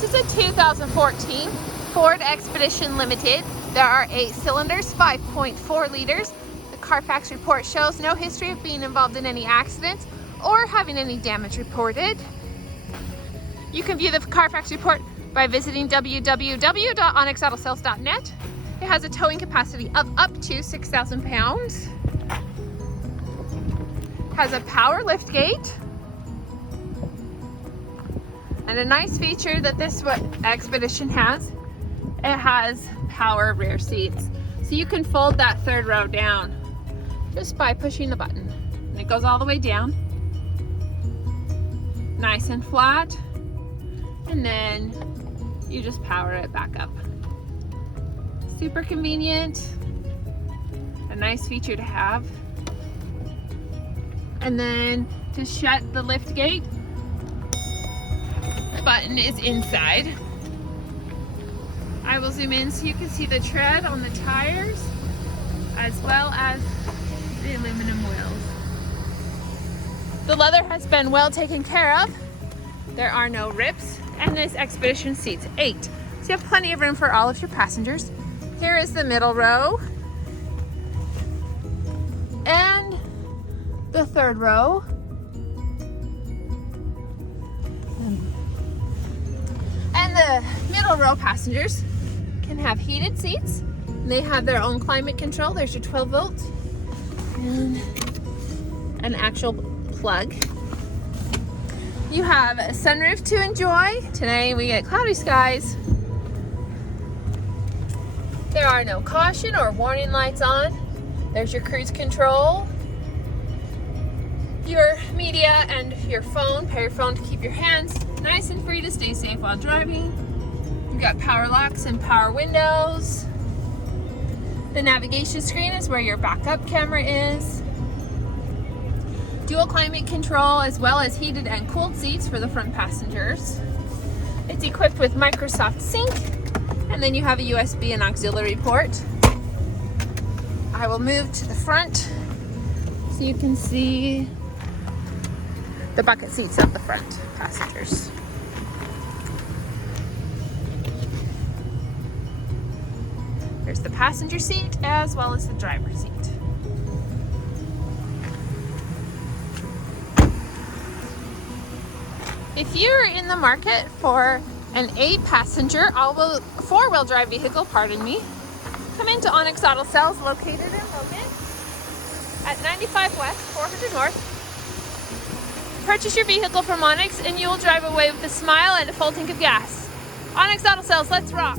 This is a 2014 Ford Expedition Limited. There are 8 cylinders, 5.4 liters. The CARFAX report shows no history of being involved in any accidents or having any damage reported. You can view the CARFAX report by visiting www.onyxautosales.net. It has a towing capacity of up to 6,000 pounds. Has a power lift gate. And a nice feature that this Expedition has, it has power rear seats. So you can fold that third row down just by pushing the button. And it goes all the way down. Nice and flat. And then you just power it back up. Super convenient. A nice feature to have. And then to shut the lift gate, the button is inside. I will zoom in so you can see the tread on the tires as well as the aluminum wheels. The leather has been well taken care of. There are no rips, and this Expedition seats 8. So you have plenty of room for all of your passengers. Here is the middle row and the third row. And the middle row passengers can have heated seats. They have their own climate control. There's your 12 volt and an actual plug. You have a sunroof to enjoy. Today we get cloudy skies. There are no caution or warning lights on. There's your cruise control. Your media and your phone. Pair your phone to keep your hands nice and free to stay safe while driving. You've got power locks and power windows. The navigation screen is where your backup camera is. Dual climate control as well as heated and cooled seats for the front passengers. It's equipped with Microsoft Sync, and then you have a USB and auxiliary port. I will move to the front so you can see the bucket seats of the front passengers. There's the passenger seat as well as the driver's seat. If you're in the market for an 8-passenger four-wheel drive vehicle, come into Onyx Auto Sales located in Logan at 95 West, 400 North. Purchase your vehicle from Onyx and you will drive away with a smile and a full tank of gas. Onyx Auto Sales, let's rock!